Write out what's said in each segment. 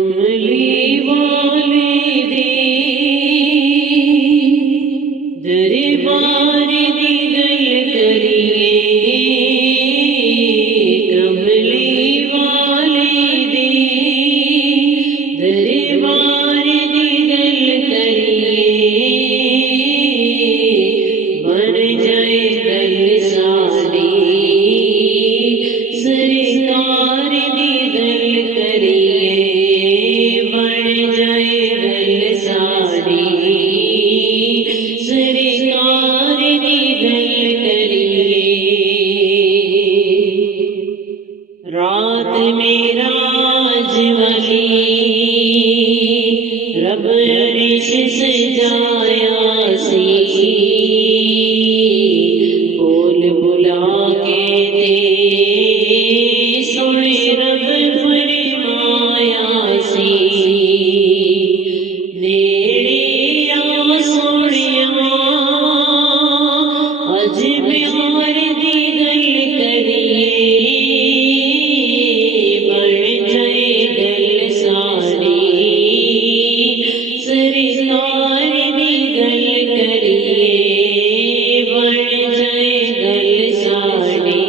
कमली वाले दे दरबार दी गल करिए, कमली वाले दे दरबार दी गल करिए, बन जाए गल सारी सरकार दी गल करिए, बन जाए गल सारी सरकार दी गल करिए। रात मेरा वाली रब अरिश सजाया सी, बोल बुला के ते सोने रब फरमाया सी, नेड़े आ सोनिया अज प्यार दी गल करिए, बन जाए गल सारी सरकार दी गल करिए, बन जाए गल सारी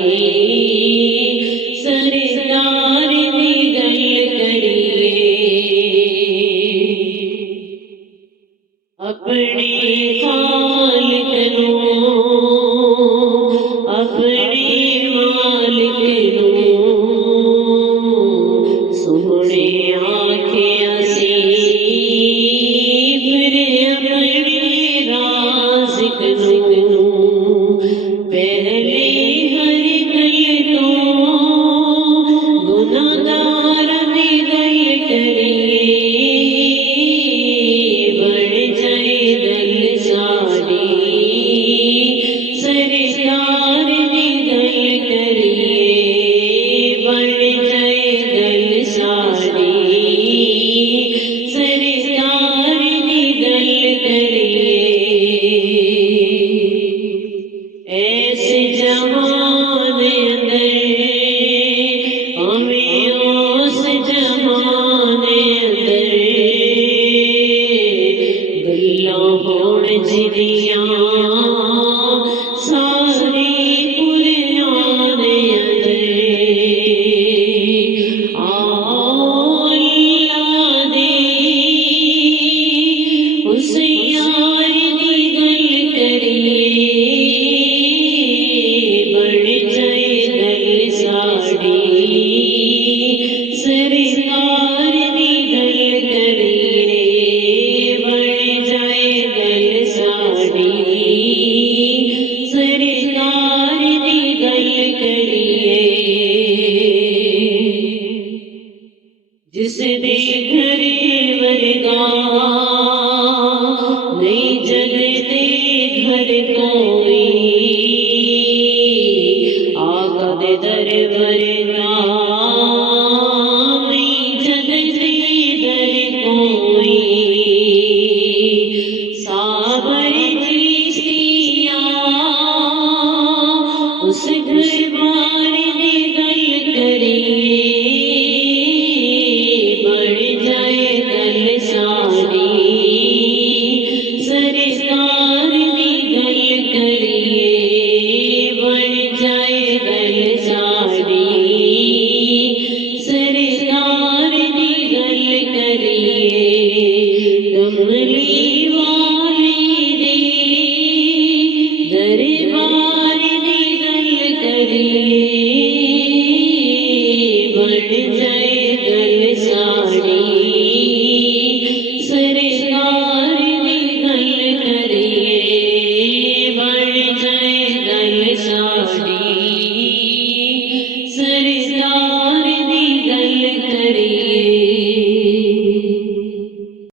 सरकार दी गल करिए। अपने खालिक नूं अपने मालिक नूं सोहणे आखिया सी, फिर अपने राज़िक नूं पहले हर गल तो गुनाहगार दी गल करिए, बन जाए गल सारी सरकार दी गल करिए, बन जाए गल सारी सरकार दी गल करिए। ऐसे जमाने अंदर हमें उस जमाने अंदर गल्लां होण जिदियां सारी पुराने अंदर, अल्लाह दी उस यार दी गल करिए, बन जाए गल सारी सरकार दी गल करिए, बन जाए गल सारी सरकार दी गल करिए। जिस दे घर वर्गा नहीं जग दे घर कोई, आका दे दरबार